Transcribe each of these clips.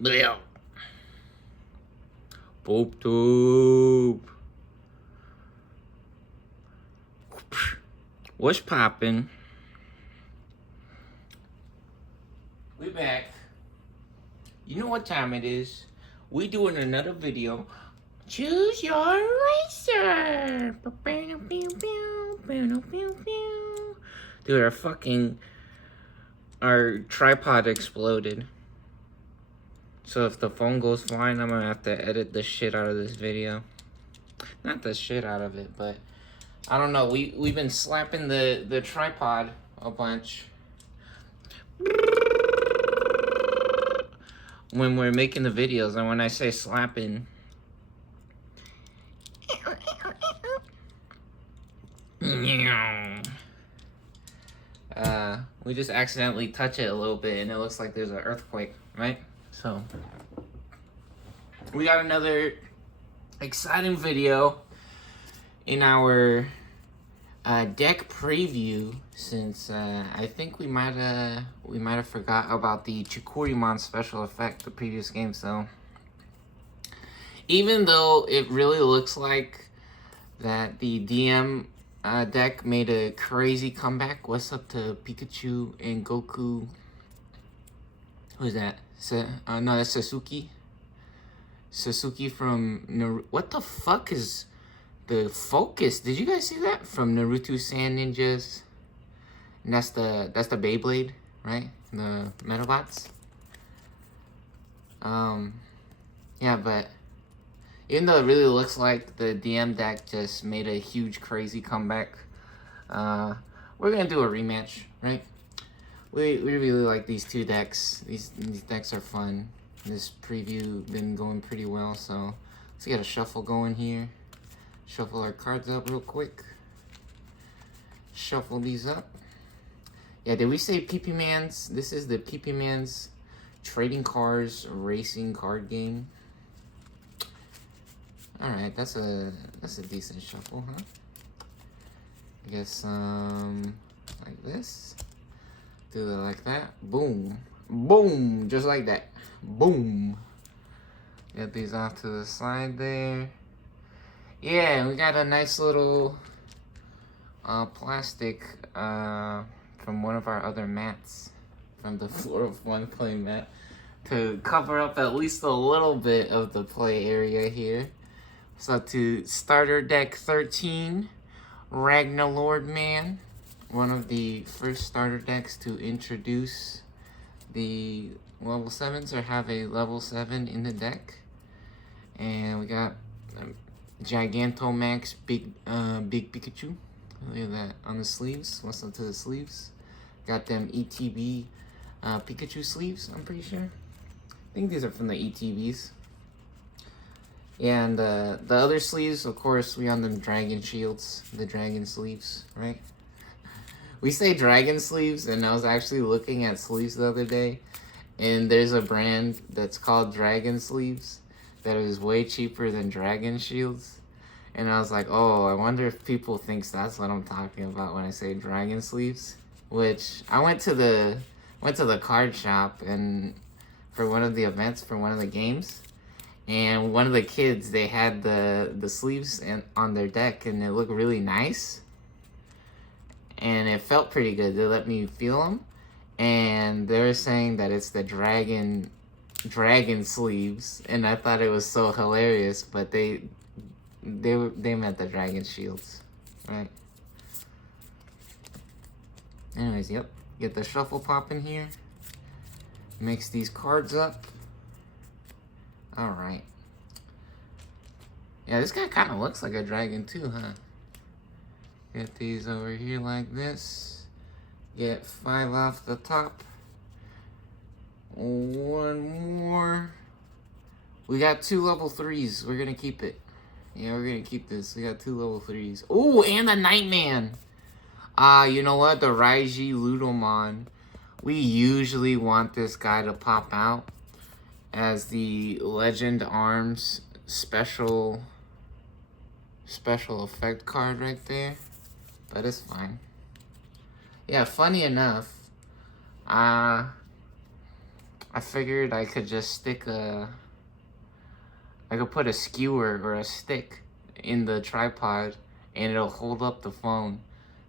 Blech. Boop doop. What's poppin'? We back. You know what time it is? We doing another video. Choose your racer. Dude, our tripod exploded. So if the phone goes flying, I'm gonna have to edit the shit out of this video. Not the shit out of it, but I don't know. We've been slapping the tripod a bunch when we're making the videos, and when I say slapping, we just accidentally touch it a little bit and it looks like there's an earthquake, right? So we got another exciting video in our deck preview, since I think we might have forgot about the mons special effect the previous game. So even though it really looks like that the DM deck made a crazy comeback. What's up to Pikachu and Goku? Who's that? No, that's Sasuke. Sasuke from Naruto. What the fuck is the focus? Did you guys see that? From Naruto Sand Ninjas. And that's the Beyblade, right? The Metabots. Yeah, but even though it really looks like the DM deck just made a huge crazy comeback, we're gonna do a rematch, right? We really like these two decks. These decks are fun. This preview been going pretty well, so let's get a shuffle going here. Shuffle our cards up real quick. Shuffle these up. Yeah, did we say PP Man's? This is the PP Man's trading cards racing card game. Alright, that's a decent shuffle, huh? I guess like this. Do it like that. Boom. Boom. Just like that. Boom. Get these off to the side there. Yeah, we got a nice little plastic from one of our other mats, from the Floor of One play mat, to cover up at least a little bit of the play area here. So to starter deck 13, Ragnalordmon, one of the first starter decks to introduce the level 7s or have a level 7 in the deck. And we got Gigantamax Big Pikachu. Look at that on the sleeves. What's up to the sleeves? Got them ETB Pikachu sleeves, I'm pretty sure. I think these are from the ETBs. And the other sleeves, of course, we on them dragon shields, the dragon sleeves, right? We say dragon sleeves, and I was actually looking at sleeves the other day, and there's a brand that's called Dragon Sleeves that is way cheaper than Dragon Shields. And I was like, oh, I wonder if people thinks that's what I'm talking about when I say Dragon Sleeves. Which I went to the card shop and for one of the events for one of the games. And one of the kids, they had the sleeves on their deck, and it looked really nice. And it felt pretty good. They let me feel them. And they were saying that it's the dragon sleeves. And I thought it was so hilarious, but they meant the dragon shields, right? Anyways, yep. Get the shuffle popping here. Mix these cards up. Alright. Yeah, this guy kind of looks like a dragon too, huh? Get these over here like this. Get 5 off the top. One more. We got 2 level 3s. We're gonna keep it. Yeah, we're gonna keep this. We got 2 level 3s. Oh, and the Nightman. You know what? The ragnalordmon. We usually want this guy to pop out as the Legend Arms special effect card right there. But it's fine. Yeah, funny enough, I figured I could just I could put a skewer or a stick in the tripod and it'll hold up the phone.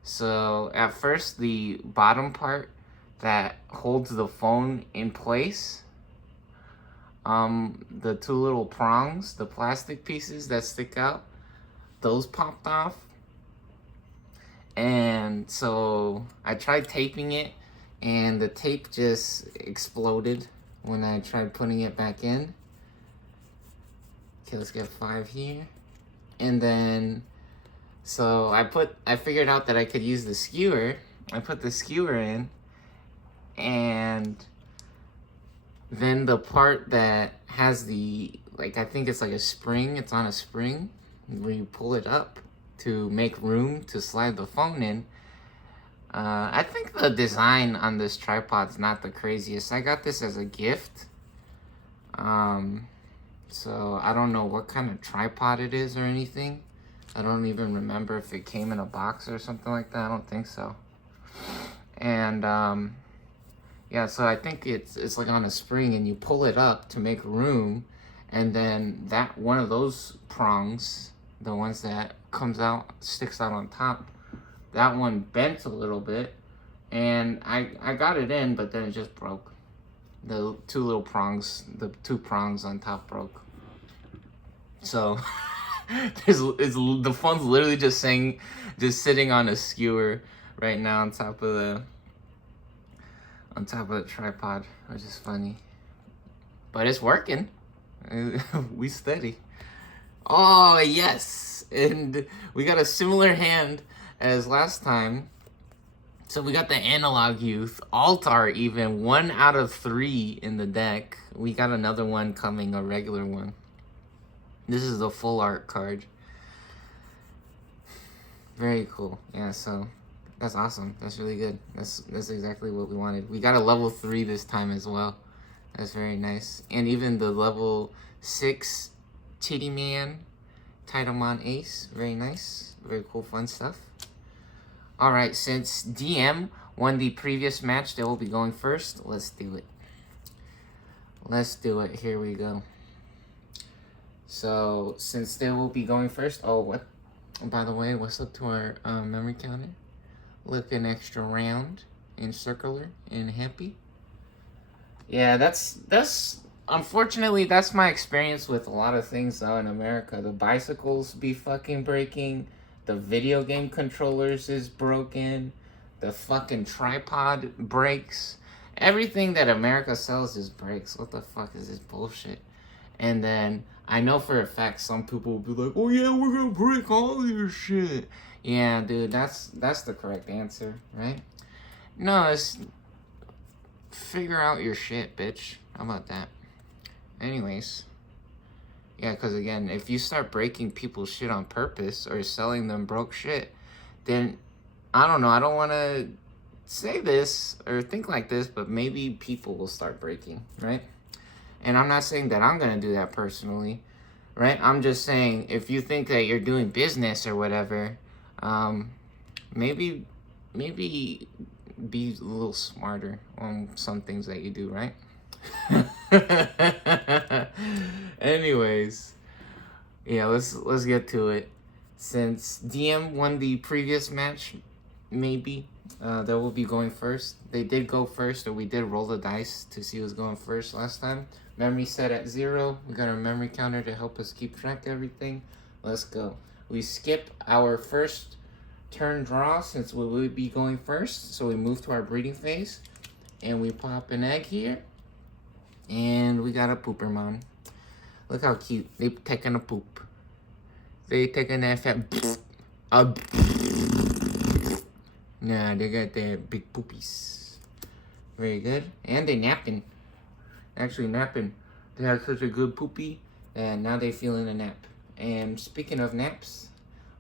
So at first the bottom part that holds the phone in place, the two little prongs, the plastic pieces that stick out, those popped off. And so I tried taping it and the tape just exploded when I tried putting it back in. Okay, let's get 5 here. And then, so I figured out that I could use the skewer. I put the skewer in, and then the part that has the, like, I think it's like a spring, it's on a spring, where you pull it up to make room to slide the phone in. I think the design on this tripod's not the craziest. I got this as a gift. So I don't know what kind of tripod it is or anything. I don't even remember if it came in a box or something like that. I don't think so. And yeah, so I think it's like on a spring and you pull it up to make room, and then that one of those prongs, the ones that sticks out on top, that one bent a little bit, and I got it in, but then it just broke. The two prongs on top broke. So the phone's literally just sitting on a skewer right now on top of the tripod, which is funny. But it's working. We steady. Oh yes, and we got a similar hand as last time. So we got the Analog Youth, Altar even, 1 out of 3 in the deck. We got another one coming, a regular one. This is the full art card. Very cool. Yeah, so that's awesome. That's really good. That's exactly what we wanted. We got a level 3 this time as well. That's very nice. And even the level 6 Titty Man, Titlemon Ace. Very nice. Very cool, fun stuff. Alright, since DM won the previous match, they will be going first. Let's do it. Let's do it. Here we go. So, since they will be going first... Oh, what? By the way, what's up to our memory counter? Looking extra round and circular and happy. Yeah, that's... Unfortunately, that's my experience with a lot of things though in America. The bicycles be fucking breaking. The video game controllers is broken. The fucking tripod breaks. Everything that America sells just breaks. What the fuck is this bullshit? And then I know for a fact some people will be like, oh yeah, we're gonna break all your shit. Yeah, dude, that's the correct answer, right? No, it's figure out your shit, bitch. How about that? Anyways. Yeah, because again, if you start breaking people's shit on purpose or selling them broke shit, then, I don't know, I don't want to say this or think like this, but maybe people will start breaking, right? And I'm not saying that I'm going to do that personally, right? I'm just saying, if you think that you're doing business or whatever, maybe be a little smarter on some things that you do, right? Anyways, yeah, let's get to it. Since DM won the previous match, maybe they will be going first. They did go first, or we did roll the dice to see who's going first last time. Memory set at 0. We got our memory counter to help us keep track of everything. Let's go. We skip our first turn draw since we will be going first, so we move to our breeding phase, and we pop an egg here. And we got a poopermon. Look how cute. They taking a poop. They taking that fat. Nah, they got that big poopies. Very good. And they napping. Actually napping. They had such a good poopy, and now they feeling a nap. And speaking of naps,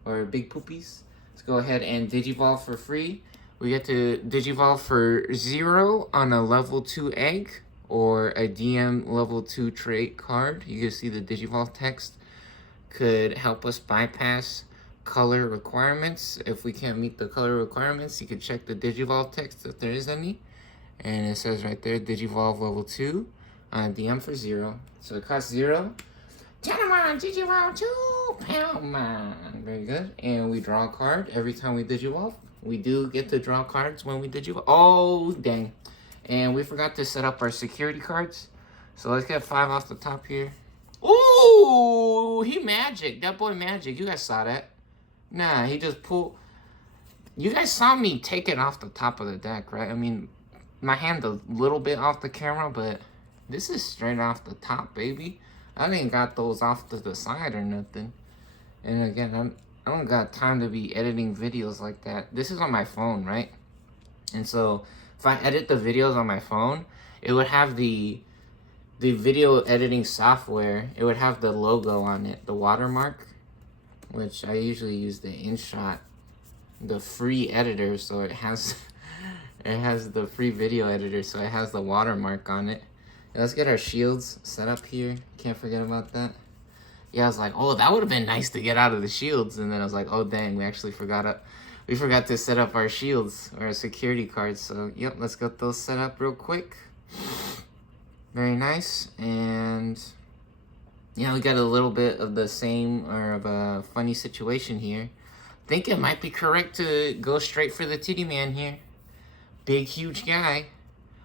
or big poopies, let's go ahead and Digivolve for free. We get to Digivolve for 0 on a level 2 egg, or a DM level 2 trait card. You can see the Digivolve text could help us bypass color requirements. If we can't meet the color requirements, you can check the Digivolve text if there is any. And it says right there, Digivolve level 2. DM for 0. So it costs 0. Gentlemen, Digivolve 2 Palmon. Very good. And we draw a card every time we Digivolve. We do get to draw cards when we Digivolve. Oh, dang. And we forgot to set up our security cards. So let's get 5 off the top here. Ooh, he magic. That boy magic. You guys saw that. Nah, he just pulled. You guys saw me take it off the top of the deck, right? I mean, my hand a little bit off the camera, but this is straight off the top, baby. I didn't got those off to the side or nothing. And again, I don't got time to be editing videos like that. This is on my phone, right? And so if I edit the videos on my phone, it would have the video editing software. It would have the logo on it, the watermark, which I usually use the InShot, the free editor, so it has it has the free video editor, so it has the watermark on it. Let's get our shields set up here. Can't forget about that. Yeah, I was like, oh, that would have been nice to get out of the shields, and then I was like, oh dang, we actually forgot to set up our shields or our security cards. So yep, let's get those set up real quick. Very nice. And yeah, we got a little bit of the same or of a funny situation here. I think it might be correct to go straight for the Titty Man here. Big, huge guy.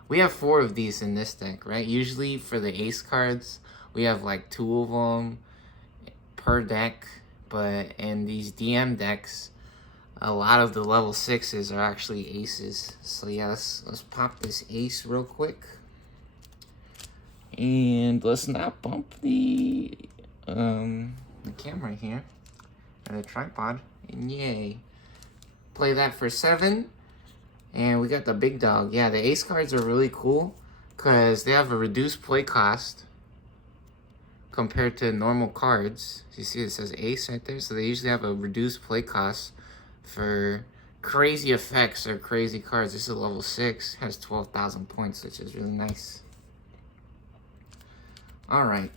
We have 4 of these in this deck, right? Usually for the ace cards, we have like 2 of them per deck. But in these DM decks, a lot of the level 6s are actually aces. So yeah, let's pop this ace real quick. And let's not bump the camera here, or the tripod. And yay. Play that for 7. And we got the big dog. Yeah, the ace cards are really cool because they have a reduced play cost compared to normal cards. You see it says ace right there? So they usually have a reduced play cost for crazy effects or crazy cards. This is level 6, has 12,000 points, which is really nice. Alright.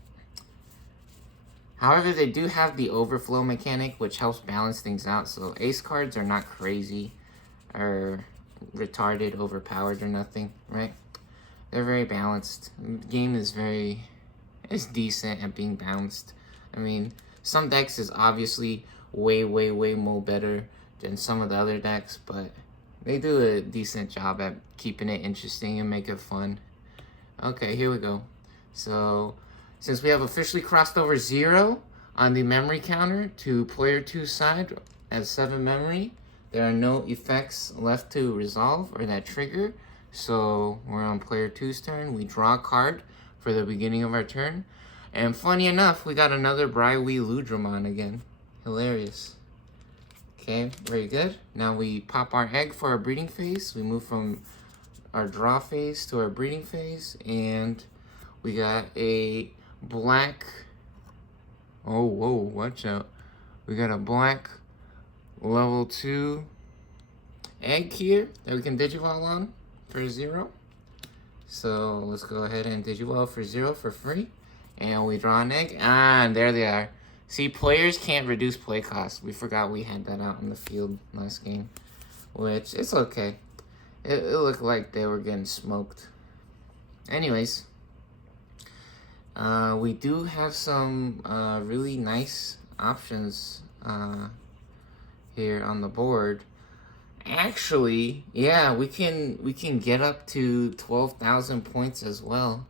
However, they do have the overflow mechanic, which helps balance things out. So ace cards are not crazy or retarded, overpowered, or nothing, right? They're very balanced. The game is it's decent at being balanced. I mean, some decks is obviously way more better than some of the other decks, but they do a decent job at keeping it interesting and make it fun. Okay, here we go. So, since we have officially crossed over 0 on the memory counter to player 2's side at 7 memory, there are no effects left to resolve or that trigger. So, we're on player 2's turn. We draw a card for the beginning of our turn. And funny enough, we got another ragnalordmon again. Hilarious. Okay, very good. Now we pop our egg for our breeding phase. We move from our draw phase to our breeding phase. And we got a black, oh, whoa, watch out. We got a black level 2 egg here that we can Digivolve on for 0. So let's go ahead and Digivolve for 0 for free. And we draw an egg, and there they are. See, players can't reduce play costs. We forgot we had that out in the field last game, which it's okay. It looked like they were getting smoked. Anyways. We do have some really nice options here on the board. Actually, yeah, we can get up to 12,000 points as well,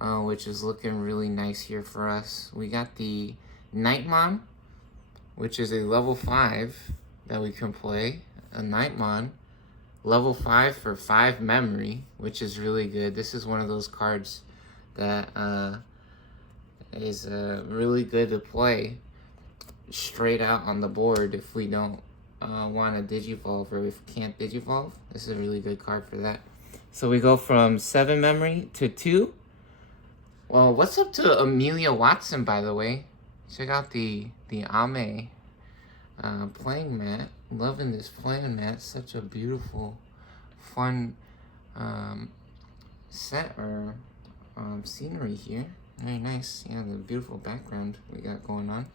which is looking really nice here for us. We got the Nightmon, which is a level 5 that we can play. A Nightmon, level 5 for 5 memory, which is really good. This is one of those cards that is really good to play straight out on the board if we don't want to Digivolve, or if we can't Digivolve. This is a really good card for that. So we go from 7 memory to 2. Well, what's up to Amelia Watson, by the way? Check out the Ame playing mat. Loving this playing mat. Such a beautiful, fun set or scenery here. Very nice. Yeah, the beautiful background we got going on.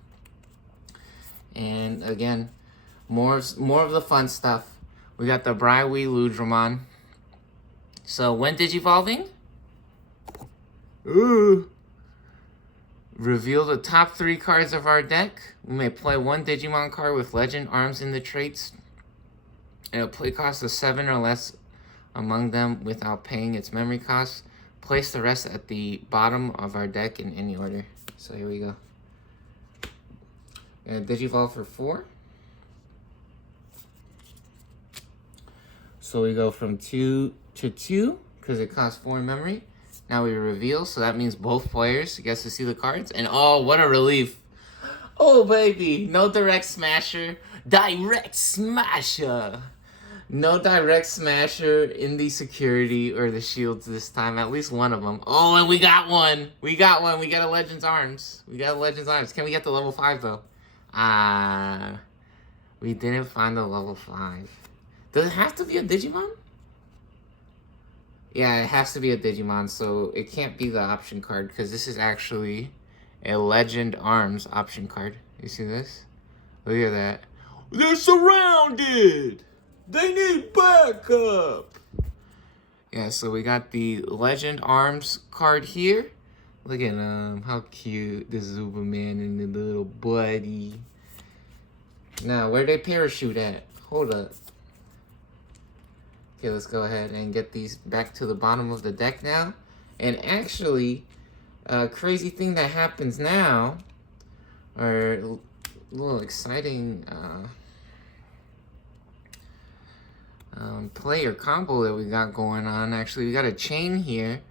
And again, more of the fun stuff. We got the ragnalordmon. So when digivolving, ooh, reveal the top 3 cards of our deck. We may play 1 Digimon card with legend arms in the traits. It'll play cost of 7 or less among them without paying its memory cost. Place the rest at the bottom of our deck in any order. So here we go. And digivolve for 4. So we go from 2 to 2 because it costs 4 memory. Now we reveal, so that means both players get to see the cards. And oh, what a relief. Oh, baby. No direct smasher. Direct smasher. No direct smasher in the security or the shields this time. At least one of them. Oh, and we got one. We got one. We got a Legends Arms. We got a Legends Arms. Can we get to level 5, though? We didn't find the level 5. Does it have to be a Digimon? Yeah, it has to be a Digimon, so it can't be the option card, because this is actually a Legend Arms option card. You see this? Look at that. They're surrounded! They need backup! Yeah, so we got the Legend Arms card here. Look at how cute the Superman and the little buddy. Now, where'd they parachute at? Hold up. Okay, let's go ahead and get these back to the bottom of the deck now. And actually, a crazy thing that happens now, or a little exciting play or combo that we got going on. Actually, we got a chain here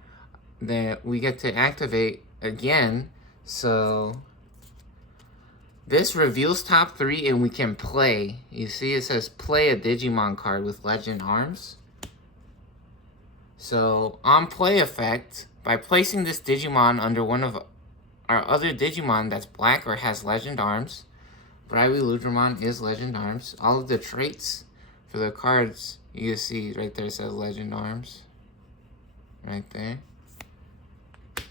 that we get to activate again. So this reveals top 3 and we can play. You see it says play a Digimon card with Legend Arms. So on play effect, by placing this Digimon under one of our other Digimon that's black or has Legend Arms, Brightly Ludramon is Legend Arms. All of the traits for the cards, you can see right there it says Legend Arms. Right there.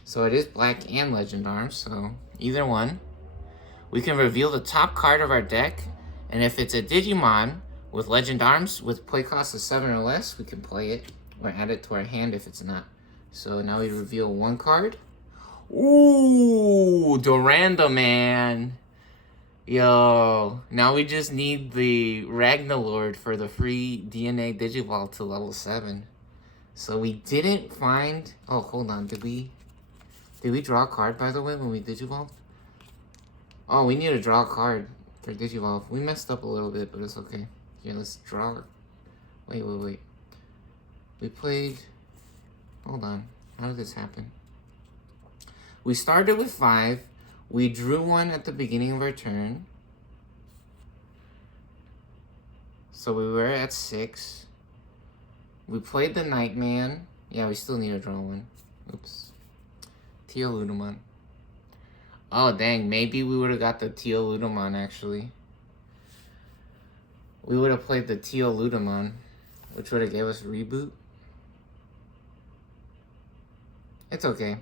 So it is black and Legend Arms, so either one. We can reveal the top card of our deck, and if it's a Digimon with Legend Arms with play cost of 7 or less, we can play it or add it to our hand if it's not. So now we reveal 1 card. Ooh, Duranda, man. Yo, now we just need the Ragnalord for the free DNA Digivolve to level 7. So we didn't find... Oh, hold on. Did we draw a card, by the way, when we Digivolved? Oh, we need to draw a card for Digivolve. We messed up a little bit, but it's okay. Here, let's draw... Wait. We played... Hold on. How did this happen? We started with 5. We drew 1 at the beginning of our turn. So we were at 6. We played the Nightman. Yeah, we still need to draw 1. Oops. Teoludamon. Oh, dang. Maybe we would have got the Teoludamon, actually. We would have played the Teoludamon, which would have gave us reboot. It's okay.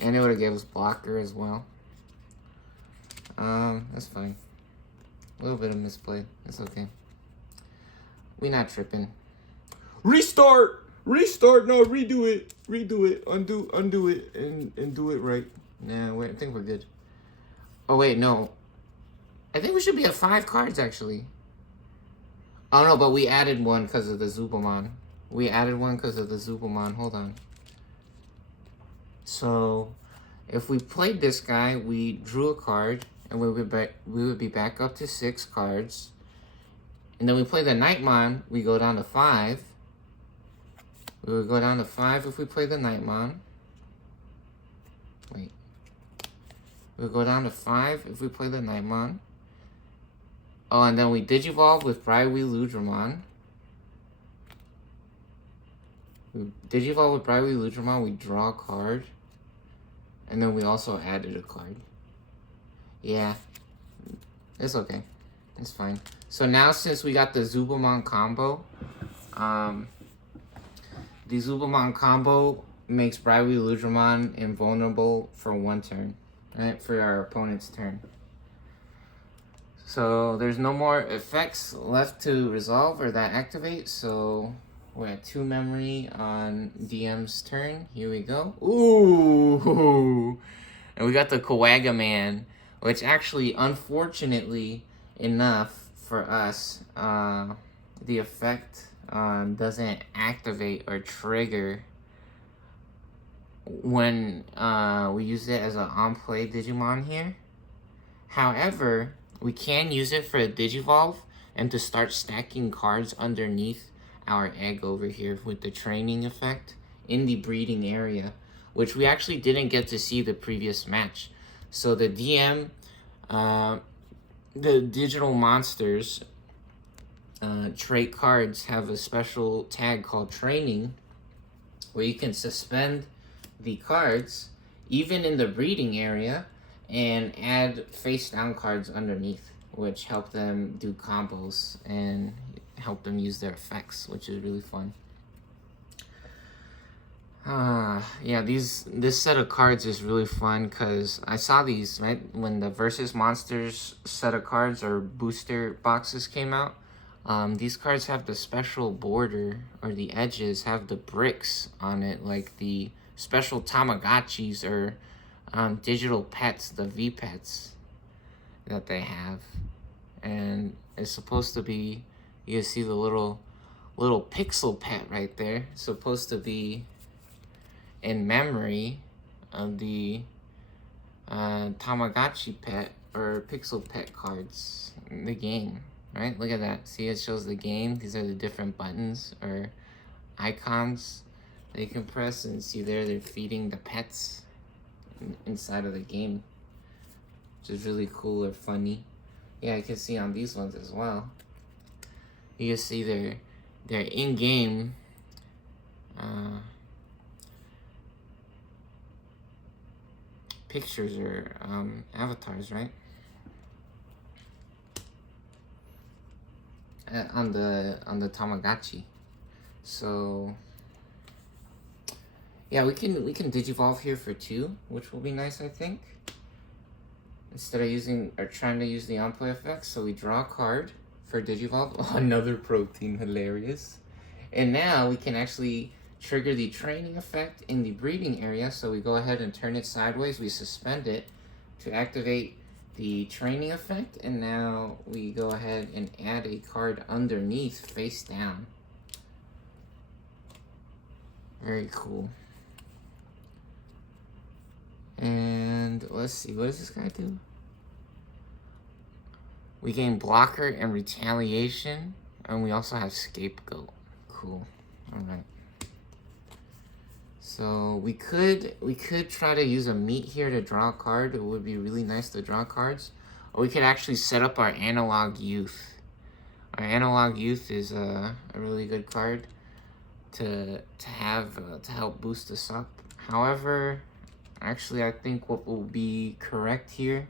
And it would have gave us blocker as well. That's fine. A little bit of misplay. It's okay. We not tripping. Restart! Restart! No, redo it. Redo it. Undo it and do it right. Nah, wait, I think we're good. Oh, wait, no. I think we should be at 5 cards, actually. Oh, no, but we added 1 because of the Zubamon. We added 1 because of the Zubamon. Hold on. So, if we played this guy, we drew a card, and we would be back up to 6 cards. And then we play the Nightmon, we go down to 5. We would go down to 5 if we play the Nightmon. Wait. We would go down to 5 if we play the Nightmon. Oh, and then we Digivolve with Brightly Ludramon. We Digivolve with Brightly Ludramon, we draw a card. And then we also added a card. Yeah. It's okay. It's fine. So now since we got the Zubamon combo, the Zubamon combo makes Brightly Ludramon invulnerable for 1 turn. Right? For our opponent's turn. So there's no more effects left to resolve or that activate, so We're at 2 memory on DM's turn. Here we go. Ooh! And we got the Kawaga Man, which actually, unfortunately enough for us, the effect doesn't activate or trigger when we use it as an on-play Digimon here. However, we can use it for a Digivolve and to start stacking cards underneath our egg over here with the training effect in the breeding area, which we actually didn't get to see the previous match. So the DM, the digital monsters trait cards have a special tag called training, where you can suspend the cards even in the breeding area and add face down cards underneath, which help them do combos and help them use their effects, which is really fun. Yeah, this set of cards is really fun because I saw these, right, when the Versus Monsters set of cards or booster boxes came out. These cards have the special border, or the edges have the bricks on it, like the special Tamagotchis or digital pets, the V-Pets that they have. And it's supposed to be, you can see the little pixel pet right there. It's supposed to be in memory of the Tamagotchi pet or pixel pet cards in the game, right? Look at that. See, it shows the game. These are the different buttons or icons that you can press, and see there they're feeding the pets inside of the game, which is really cool or funny. Yeah, you can see on these ones as well. You can see their in-game pictures or avatars, right? On the Tamagotchi. So yeah, we can Digivolve here for 2, which will be nice, I think. Instead of using or trying to use the on-play effects, so we draw a card for Digivolve. Oh, another protein, hilarious. And now we can actually trigger the training effect in the breeding area. So we go ahead and turn it sideways. We suspend it to activate the training effect. And now we go ahead and add a card underneath face down. Very cool. And let's see, what does this guy do? We gain blocker and retaliation, and we also have scapegoat. Cool. All right. So we could try to use a meat here to draw a card. It would be really nice to draw cards. Or we could actually set up our analog youth. Our analog youth is a really good card to have to help boost us up. However, actually, I think what will be correct here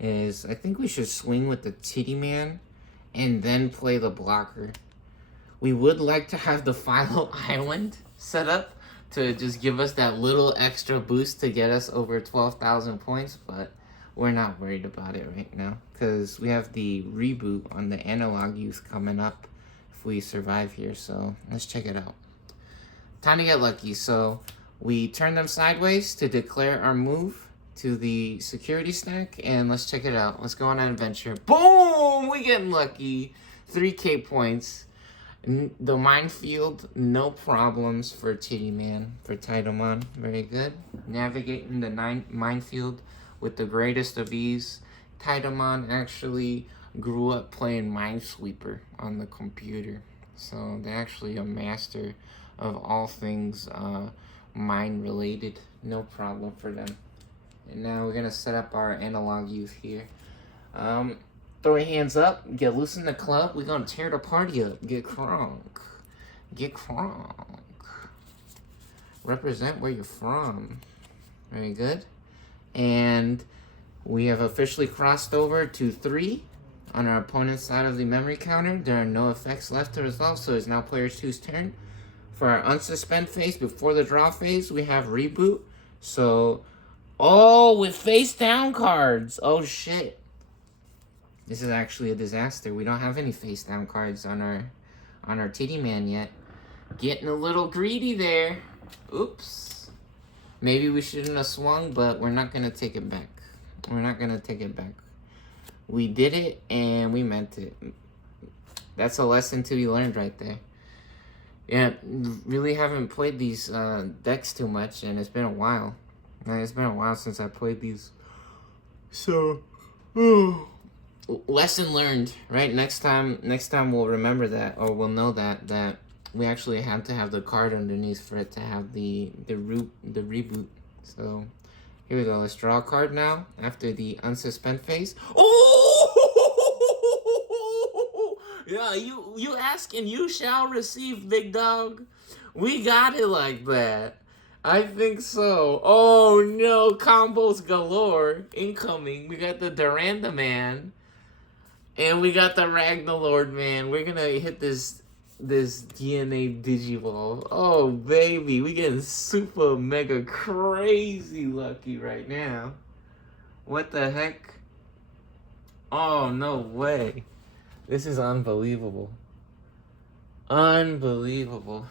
is I think we should swing with the Titty Man and then play the blocker. We would like to have the Philo Island set up to just give us that little extra boost to get us over 12,000 points, but we're not worried about it right now because we have the reboot on the Analog Youth coming up if we survive here, so let's check it out. Time to get lucky. So we turn them sideways to declare our move to the security stack, and let's check it out. Let's go on an adventure. Boom! We getting lucky. 3K points. The minefield, no problems for Titty Man, for Titomon. Very good. Navigating the minefield with the greatest of ease. Titomon actually grew up playing Minesweeper on the computer. So they're actually a master of all things mine related. No problem for them. And now we're gonna set up our analog youth here. Throw your hands up, get loose in the club. We're gonna tear the party up. Get crunk. Get crunk. Represent where you're from. Very good. And we have officially crossed over to 3 on our opponent's side of the memory counter. There are no effects left to resolve, so it's now player 2's turn. For our unsuspend phase, before the draw phase, we have reboot. So, oh, with face down cards. Oh, shit. This is actually a disaster. We don't have any face down cards on on our Titty Man yet. Getting a little greedy there. Oops. Maybe we shouldn't have swung, but we're not going to take it back. We're not going to take it back. We did it, and we meant it. That's a lesson to be learned right there. Yeah, really haven't played these decks too much, and it's been a while. It's been a while since I played these. So, lesson learned, right? Next time we'll remember that, or we'll know that we actually have to have the card underneath for it to have the reboot. So, here we go. Let's draw a card now after the unsuspend phase. Oh! Yeah, you ask and you shall receive, big dog. We got it like that. I think so. Oh no, combos galore incoming. We got the Duranda Man. And we got the ragnalordmon. We're gonna hit this DNA Digivolve. Oh baby, we getting super mega crazy lucky right now. What the heck? Oh no way. This is unbelievable. Unbelievable.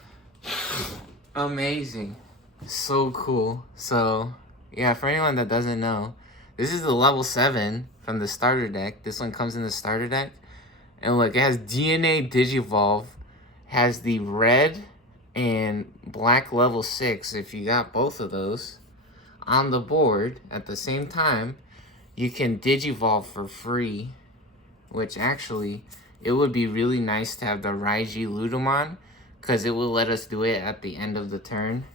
Amazing. So cool. So, yeah, for anyone that doesn't know, this is the level 7 from the starter deck. This one comes in the starter deck. And look, it has DNA Digivolve. Has the red and black level 6. If you got both of those on the board at the same time, you can Digivolve for free. Which actually, it would be really nice to have the ragnalordmon, because it will let us do it at the end of the turn.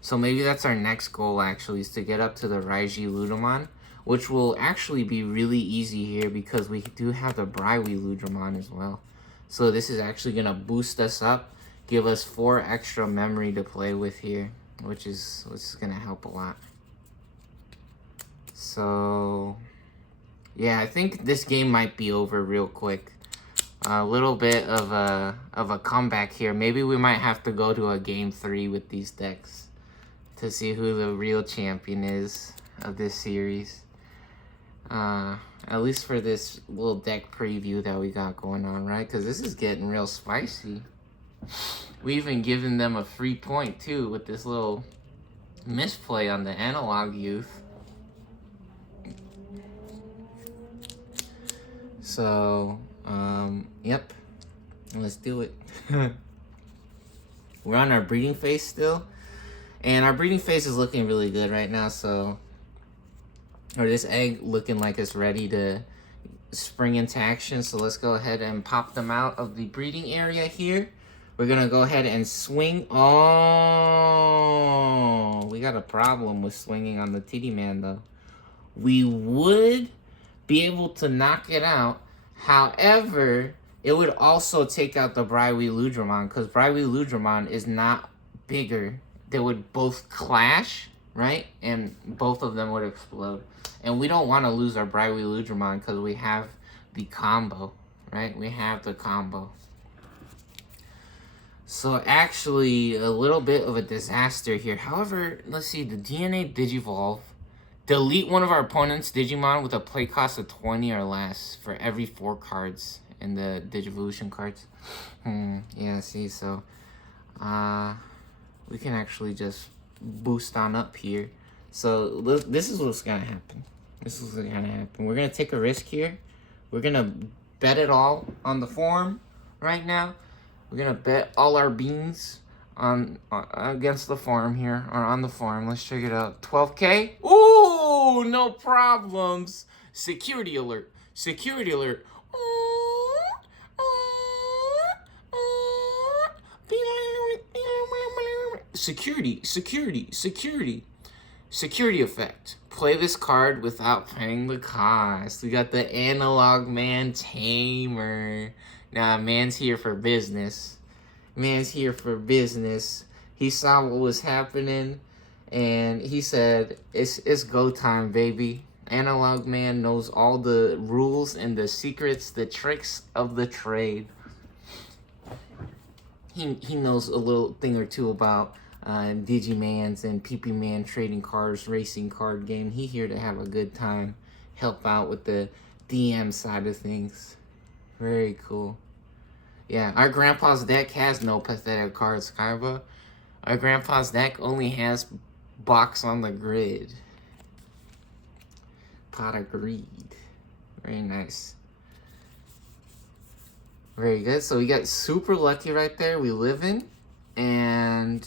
So maybe that's our next goal, actually, is to get up to the ragnalordmon, which will actually be really easy here because we do have the ragnalordmon as well. So this is actually going to boost us up, give us 4 extra memory to play with here, which is going to help a lot. So, yeah, I think this game might be over real quick. A little bit of a comeback here. Maybe we might have to go to a game 3 with these decks to see who the real champion is of this series. At least for this little deck preview that we got going on, right? Because this is getting real spicy. We even given them a free point, too, with this little misplay on the analog youth. So, yep. Let's do it. We're on our breeding phase still. And our breeding phase is looking really good right now, so... Or this egg looking like it's ready to spring into action. So let's go ahead and pop them out of the breeding area here. We're going to go ahead and swing. Oh, we got a problem with swinging on the Titty Man, though. We would be able to knock it out. However, it would also take out the ragnalordmon, because ragnalordmon is not bigger. They would both clash, right? And both of them would explode. And we don't want to lose our ragnalordmon because we have the combo, right? We have the combo. So actually, a little bit of a disaster here. However, let's see, the DNA Digivolve. Delete one of our opponent's Digimon with a play cost of 20 or less for every 4 cards in the Digivolution cards. Yeah, see, so we can actually just boost on up here. So this is what's gonna happen. This is what's gonna happen. We're gonna take a risk here. We're gonna bet it all on the form right now. We're gonna bet all our beans on against the farm here, or on the farm. Let's check it out. 12K. Ooh, no problems. Security alert. Security alert. Security, security, security. Security effect. Play this card without paying the cost. We got the Analog Man Tamer. Nah, man's here for business. Man's here for business. He saw what was happening, and he said, it's go time, baby. Analog Man knows all the rules and the secrets, the tricks of the trade. He knows a little thing or two about Digimans and PP Man trading cards, racing card game. He here to have a good time, help out with the DM side of things. Very cool. Yeah, our grandpa's deck has no pathetic cards, Kaiba. Our grandpa's deck only has box on the grid. Pot of greed. Very nice. Very good. So we got super lucky right there. We live in. And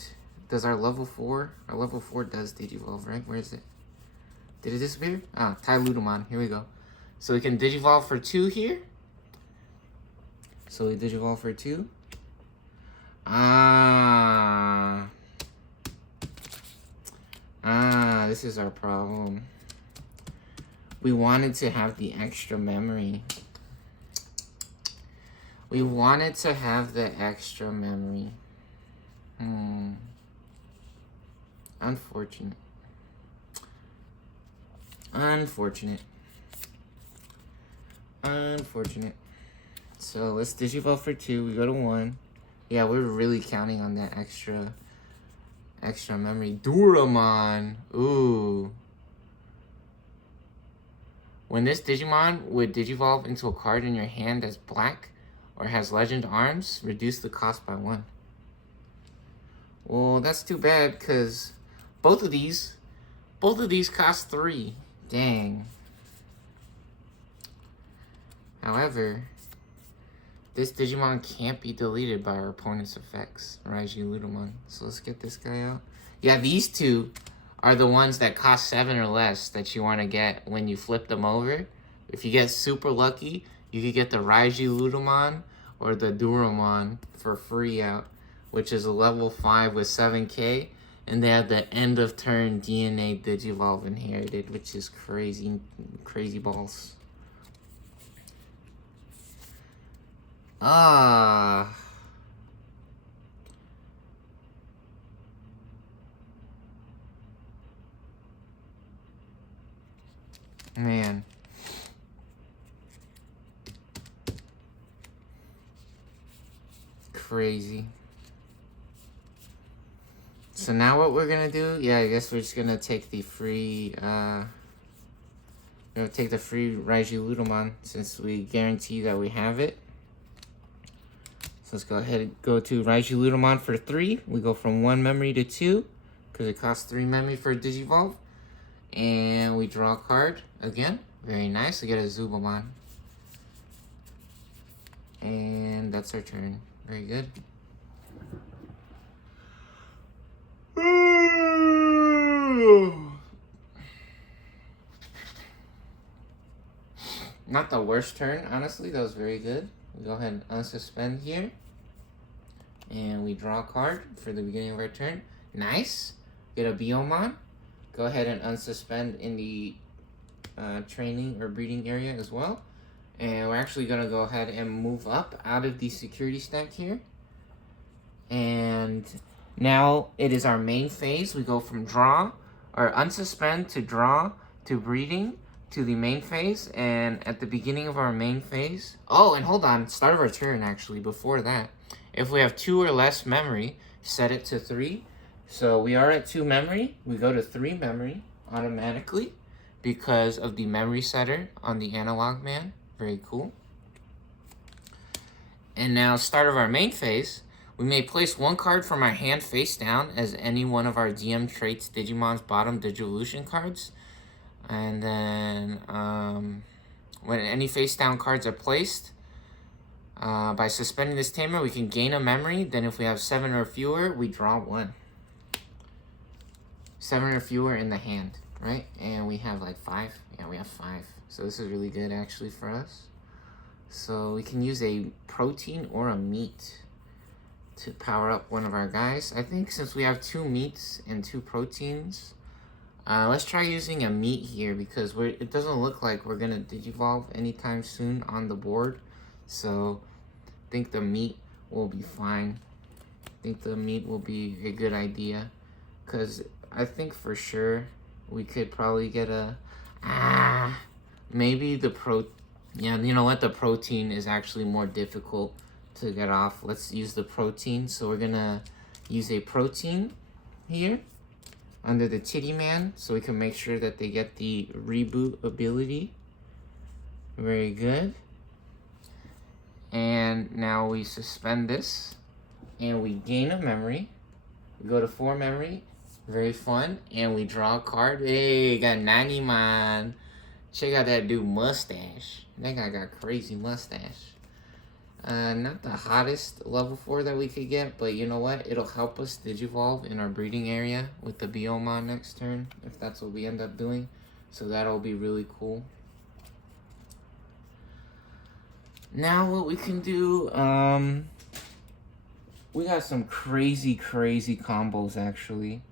does our level 4? Our level 4 does Digivolve, right? Where is it? Did it disappear? Ah, Tyludamon. Here we go. So we can Digivolve for 2 here. So we Digivolve for 2. This is our problem. We wanted to have the extra memory. We wanted to have the extra memory. Unfortunate. Unfortunate. So let's Digivolve for 2. We go to 1. Yeah, we're really counting on that extra memory. Duramon. Ooh. When this Digimon would Digivolve into a card in your hand that's black or has legend arms, reduce the cost by 1. Well, that's too bad because both of these cost 3. Dang. However, this Digimon can't be deleted by our opponent's effects, ragnalordmon. So let's get this guy out. Yeah, these two are the ones that cost 7 or less that you want to get when you flip them over. If you get super lucky, you could get the ragnalordmon or the Duramon for free out, which is a level 5 with 7k. And they have the end of turn DNA Digivolve inherited, which is crazy balls. Man. Crazy. So now what we're gonna do, yeah, I guess we're just gonna take the free, take the free ragnalordmon since we guarantee that we have it. So let's go ahead and go to ragnalordmon for 3. We go from 1 memory to 2 because it costs 3 memory for Digivolve. And we draw a card again. Very nice. We get a Zubamon. And that's our turn. Very good. Not the worst turn, honestly. That was very good. We go ahead and unsuspend here. And we draw a card for the beginning of our turn. Nice. Get a Biomon. Go ahead and unsuspend in the training or breeding area as well. And we're actually going to go ahead and move up out of the security stack here. And now it is our main phase. We go from draw or unsuspend to draw to breeding to the main phase. And at the beginning of our main phase... Oh, and hold on. Start of our turn, actually, before that. If we have 2 or less memory, set it to 3. So we are at 2 memory. We go to 3 memory automatically because of the memory setter on the analog man. Very cool. And now, start of our main phase. We may place 1 card from our hand face down as any one of our DM traits Digimon's bottom Digivolution cards. And then when any face down cards are placed, by suspending this tamer, we can gain a memory. Then if we have 7 or fewer, we draw 1. 7 or fewer in the hand, right? And we have like 5. Yeah, we have 5. So this is really good actually for us. So we can use a protein or a meat to power up one of our guys. I think since we have 2 meats and 2 proteins, let's try using a meat here because it doesn't look like we're gonna Digivolve anytime soon on the board. So I think the meat will be fine. I think the meat will be a good idea because I think for sure we could probably get a maybe the yeah, you know what, the protein is actually more difficult to get off. Let's use the protein. So we're gonna use a protein here under the Titty Man so we can make sure that they get the reboot ability. Very good. And now we suspend this. And we gain a memory. We go to 4 memory. Very fun. And we draw a card. Hey, got 90 man. Check out that dude mustache. That guy got crazy mustache. Not the hottest level 4 that we could get, but you know what? It'll help us digivolve in our breeding area with the Biomon next turn, if that's what we end up doing. So that'll be really cool. Now what we can do, we got some crazy combos actually.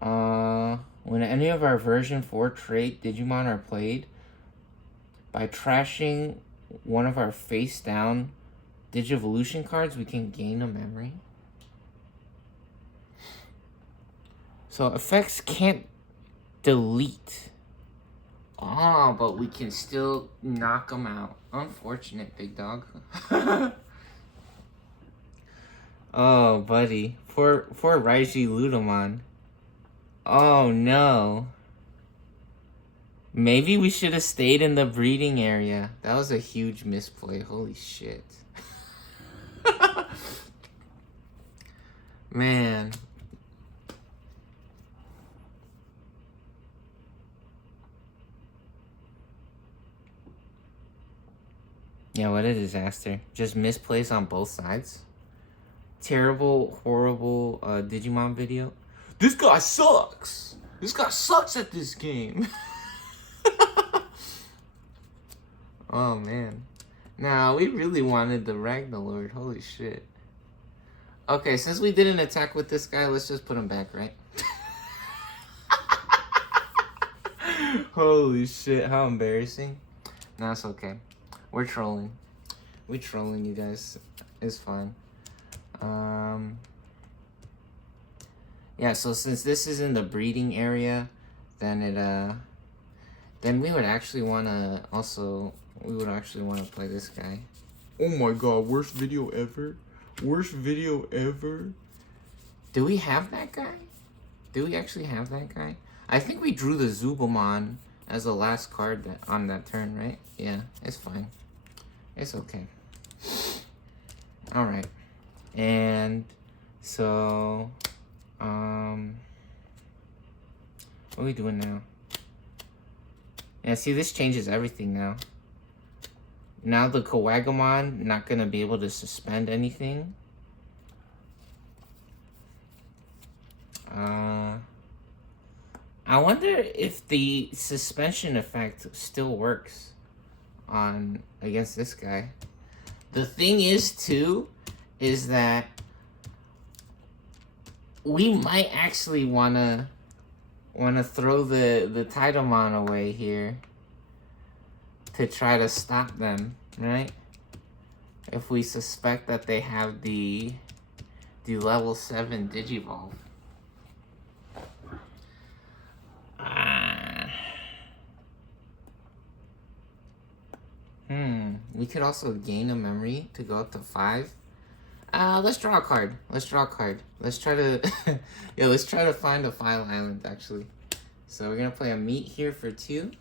When any of our version 4 trait Digimon are played, by trashing one of our face down Digivolution cards, we can gain a memory. So effects can't delete. Oh, but we can still knock them out. Unfortunate, big dog. Oh, buddy. For Raiji Ludamon. Oh, no. Maybe we should have stayed in the breeding area. That was a huge misplay. Holy shit. Man. Yeah, what a disaster. Just misplaced on both sides. Terrible, horrible Digimon video. This guy sucks. This guy sucks at this game. Oh, man. Nah, we really wanted the Ragnalord. Holy shit. Okay, since we didn't attack with this guy, let's just put him back, right? Holy shit, how embarrassing. Nah, it's okay. We're trolling. We're trolling, you guys. It's fine. Yeah, so since this is in the breeding area, then then we would actually wanna play this guy. Oh my god, worst video ever. Worst video ever. Do we have that guy? Do we actually have that guy? I think we drew the Zubamon as the last card on that turn, right? Yeah, it's fine. It's okay. Alright. And so what are we doing now? Yeah, see, this changes everything now. Now the Kawagamon not gonna be able to suspend anything. I wonder if the suspension effect still works against this guy. The thing is too, is that we might actually wanna throw the Titamon away here to try to stop them, right? If we suspect that they have the level 7 Digivolve. We could also gain a memory to go up to 5. Let's draw a card. Let's draw a card. Let's try to yeah, let's try to find a file island actually. So we're gonna play a meet here for 2.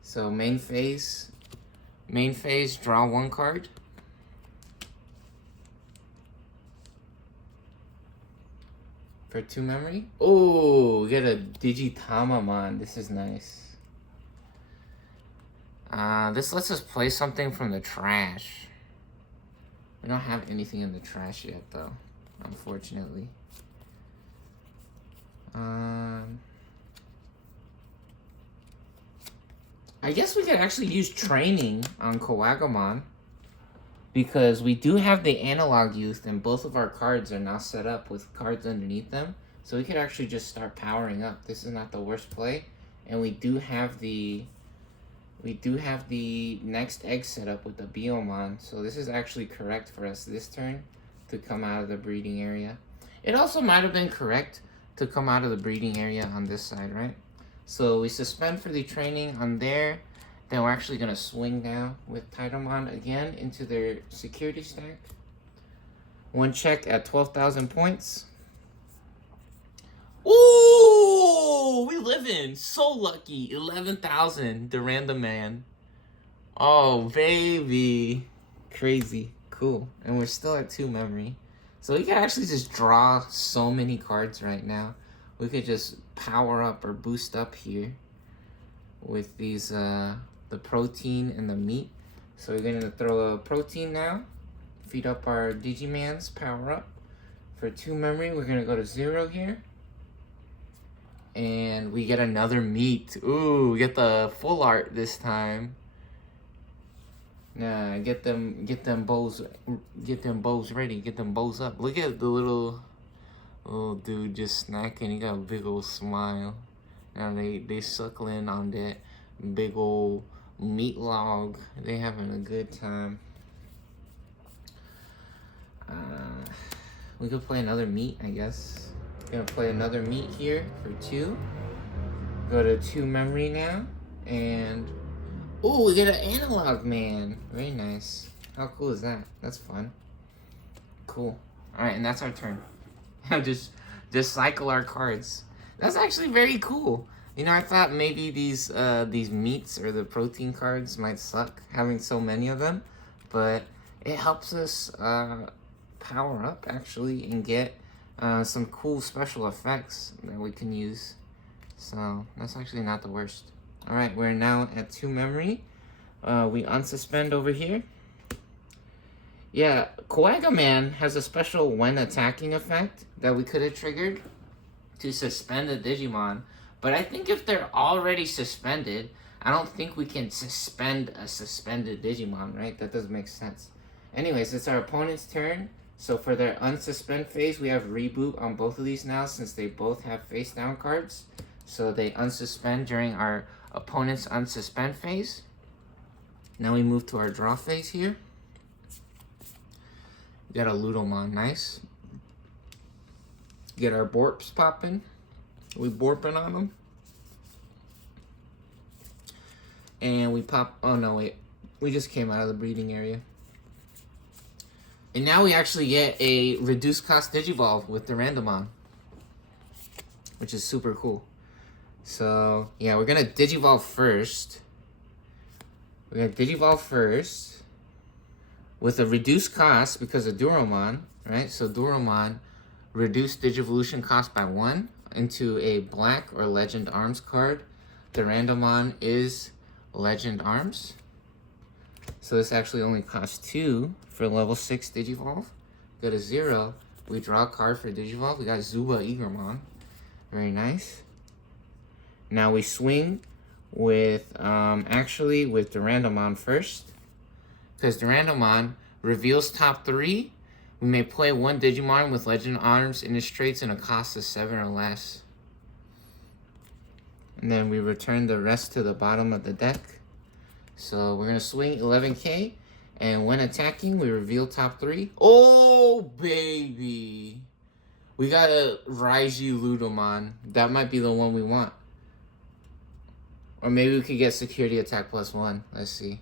So main phase, draw 1 card. For 2 memory. Oh, we get a Digitamamon. This is nice. This lets us play something from the trash. We don't have anything in the trash yet, though, unfortunately. I guess we could actually use training on Kawagamon, because we do have the analog youth, and both of our cards are now set up with cards underneath them. So we could actually just start powering up. This is not the worst play, and we do have the next egg set up with the Biomon, so this is actually correct for us this turn to come out of the breeding area. It also might have been correct to come out of the breeding area on this side, right? So we suspend for the training on there, then we're actually going to swing now with Titamon again into their security stack. 1 check at 12,000 points. Ooh, we living. So lucky. 11,000, the random man. Oh, baby. Crazy. Cool. And we're still at 2 memory. So we can actually just draw so many cards right now. We could just power up or boost up here with these, the protein and the meat. So we're going to throw a protein now. Feed up our Digimans, power up. For 2 memory, we're going to go to 0 here. And we get another meat. Ooh, we get the full art this time. Nah, get them bows ready. Get them bows up. Look at the little dude just snacking. He got a big old smile. Now they suckling on that big old meat log. They having a good time. We could play another meat, I guess. Gonna play another meat here for 2. Go to 2 memory now, and oh, we get an analog man. Very nice. How cool is that? That's fun. Cool. All right, and that's our turn. just cycle our cards. That's actually very cool. You know, I thought maybe these meats or the protein cards might suck, having so many of them, but it helps us power up actually and get some cool special effects that we can use. So that's actually not the worst. All right, we're now at 2 memory. We unsuspend over here. Yeah, Man has a special when attacking effect that we could have triggered to suspend a Digimon. But I think if they're already suspended, I don't think we can suspend a suspended Digimon, right? That doesn't make sense. Anyways, it's our opponent's turn. So for their unsuspend phase, we have reboot on both of these now since they both have face down cards. So they unsuspend during our opponent's unsuspend phase. Now we move to our draw phase here. We got a Ludomon, nice. Get our Borps popping. We borping on them. And we pop, oh no wait. We just came out of the breeding area. And now we actually get a reduced cost Digivolve with the Randomon, which is super cool. So yeah, we're gonna Digivolve first. We're gonna Digivolve first with a reduced cost because of Duromon, right? So Duromon reduced Digivolution cost by 1 into a black or Legend Arms card. The Randomon is Legend Arms. So this actually only costs 2 for level 6 Digivolve. Go to 0, we draw a card for Digivolve. We got Zuba Eagermon. Very nice. Now we swing with, actually with the Randomon first. Because the Randomon reveals top 3. We may play 1 Digimon with Legend Arms in its traits and a cost of 7 or less. And then we return the rest to the bottom of the deck. So we're going to swing 11k. And when attacking, we reveal top 3. Oh, baby. We got a Raiju Ludomon. That might be the one we want. Or maybe we could get security attack +1. Let's see.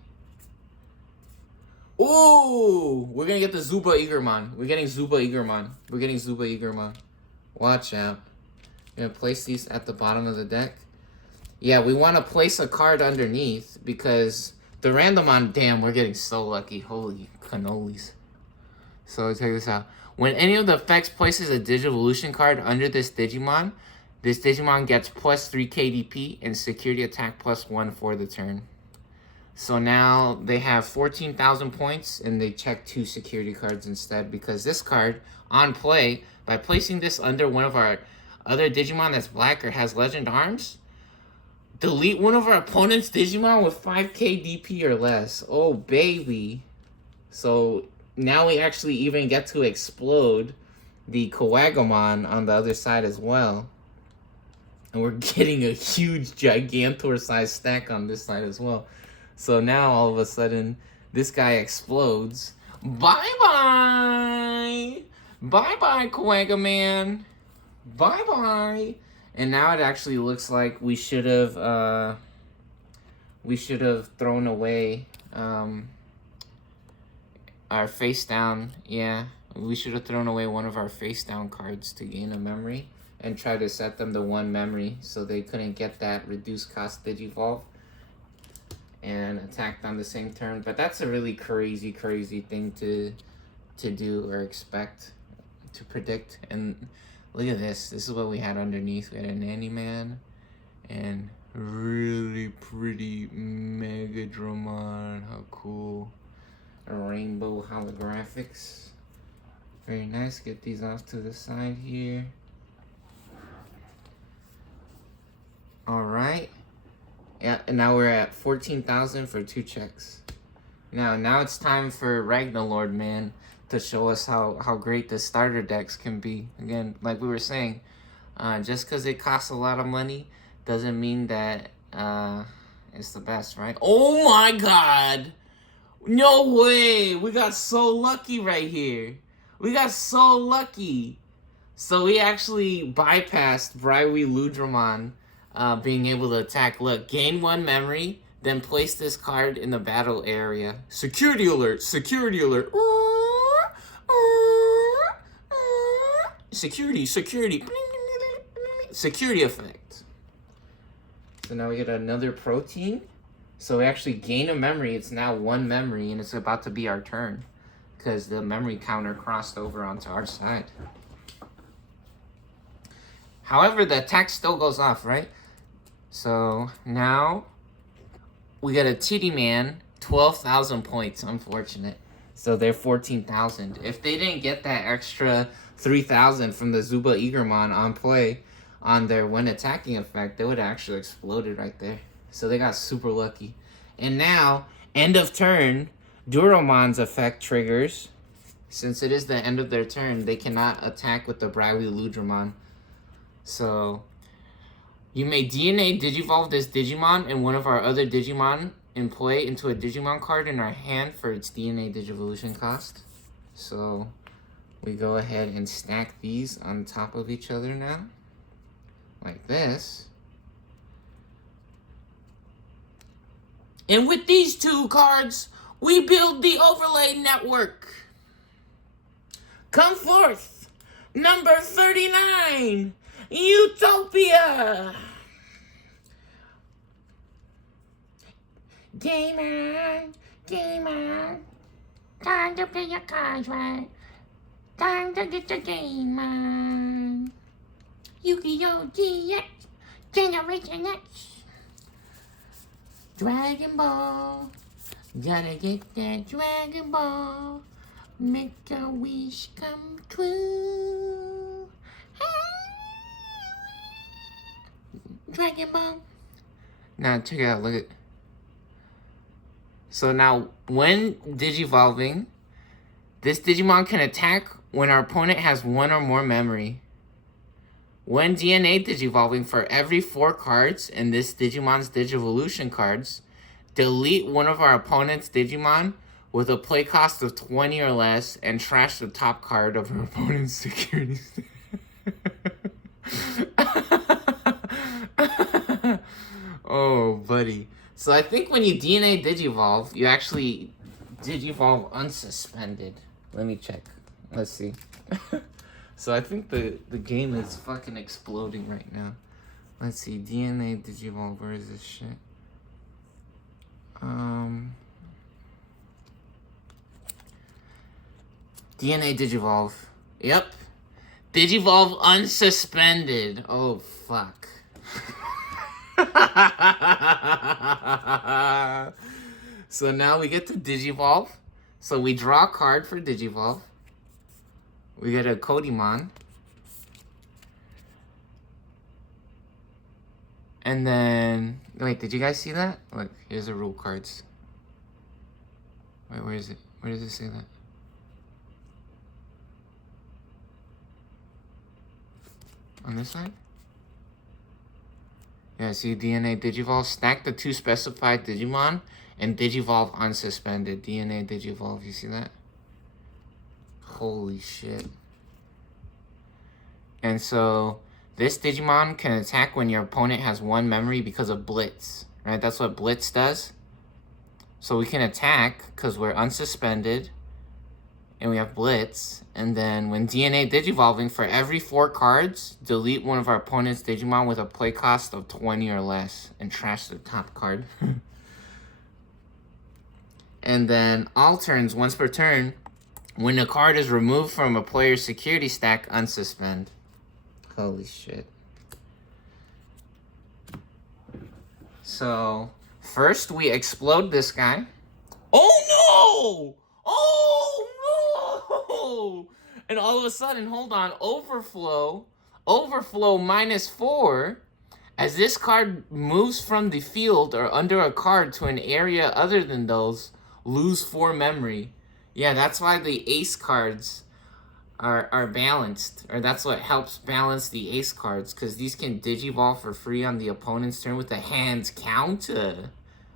Ooh, we're going to get the Zuba Eagermon. We're getting Zuba Eagermon. We're getting Zuba Eagermon. Watch out. We're going to place these at the bottom of the deck. Yeah, we want to place a card underneath because the Randomon, damn, we're getting so lucky. Holy cannolis. So check this out. When any of the effects places a Digivolution card under this Digimon gets +3 KDP and security attack +1 for the turn. So now they have 14,000 points and they check 2 security cards instead because this card, on play, by placing this under one of our other Digimon that's black or has Legend Arms, delete one of our opponent's Digimon with 5k DP or less. Oh, baby. So now we actually even get to explode the Kawagamon on the other side as well. And we're getting a huge Gigantor-sized stack on this side as well. So now all of a sudden, this guy explodes. Bye-bye! Bye-bye, Kawagaman! Bye-bye! And now it actually looks like we should have thrown away our face down. Yeah, we should have thrown away one of our face down cards to gain a memory and try to set them to 1 memory so they couldn't get that reduced cost Digivolve. and attacked on the same turn. But that's a really crazy thing to do or expect, to predict. And look at this. This is what we had underneath. We had a Nanny Man and really pretty Mega Dramon. How cool. A rainbow holographics. Very nice. Get these off to the side here. Alright. Yeah, and now we're at 14,000 for 2 checks. Now it's time for Ragnalordmon to show us how great the starter decks can be. Again, like we were saying, just because it costs a lot of money doesn't mean that it's the best, right? Oh my god! No way! We got so lucky right here. We got so lucky. So we actually bypassed ragnalordmon being able to attack. Look, gain 1 memory, then place this card in the battle area. Security alert! Security alert! Security! Security! Security effect. So now we get another protein. So we actually gain a memory. It's now 1 memory, and it's about to be our turn because the memory counter crossed over onto our side. However, the attack still goes off, right? So now we get a Titty Man, 12,000 points. Unfortunate. So they're 14,000. If they didn't get that extra 3,000 from the Zuba Eagermon on play on their when attacking effect, they would have actually exploded right there. So they got super lucky. And now, end of turn, Duromon's effect triggers. Since it is the end of their turn, they cannot attack with the ragnalordmon. So, you may DNA Digivolve this Digimon and one of our other Digimon in play into a Digimon card in our hand for its DNA Digivolution cost. So, we go ahead and stack these on top of each other now. Like this. And with these 2 cards, we build the overlay network. Come forth, number 39, Utopia. Gamer, gamer, time to play your cards right. Time to get your game on. Yu-Gi-Oh! GX, Generation X. Dragon Ball, gotta get that Dragon Ball, make a wish come true. Dragon Ball. Now check it out, look at. So now when Digivolving, this Digimon can attack when our opponent has 1 or more memory. When DNA Digivolving, for every 4 cards in this Digimon's Digivolution cards, delete one of our opponent's Digimon with a play cost of 20 or less and trash the top card of our opponent's security. Oh, buddy. So I think when you DNA Digivolve, you actually Digivolve unsuspended. Let me check. Let's see. So I think the game is fucking exploding right now. Let's see, DNA Digivolve, where is this shit? DNA Digivolve. Yep. Digivolve unsuspended. Oh, fuck. So now we get to Digivolve. So we draw a card for Digivolve. We get a Kodimon. And then, wait, did you guys see that? Look, here's the rule cards. Wait, where is it? Where does it say that? On this side? Yeah, see, DNA Digivolve. Stack the 2 specified Digimon and Digivolve unsuspended. DNA Digivolve, you see that? Holy shit. And so, this Digimon can attack when your opponent has 1 memory because of Blitz. Right? That's what Blitz does. So we can attack because we're unsuspended. And we have Blitz. And then when DNA Digivolving, for every 4 cards, delete one of our opponent's Digimon with a play cost of 20 or less. And trash the top card. And then all turns, once per turn, when a card is removed from a player's security stack, unsuspend. Holy shit. So, first we explode this guy. Oh no! Oh no! And all of a sudden, hold on, overflow -4. As this card moves from the field or under a card to an area other than those, lose 4 memory. Yeah, that's why the ace cards are balanced, or that's what helps balance the ace cards, because these can digivolve for free on the opponent's turn with the hand counter.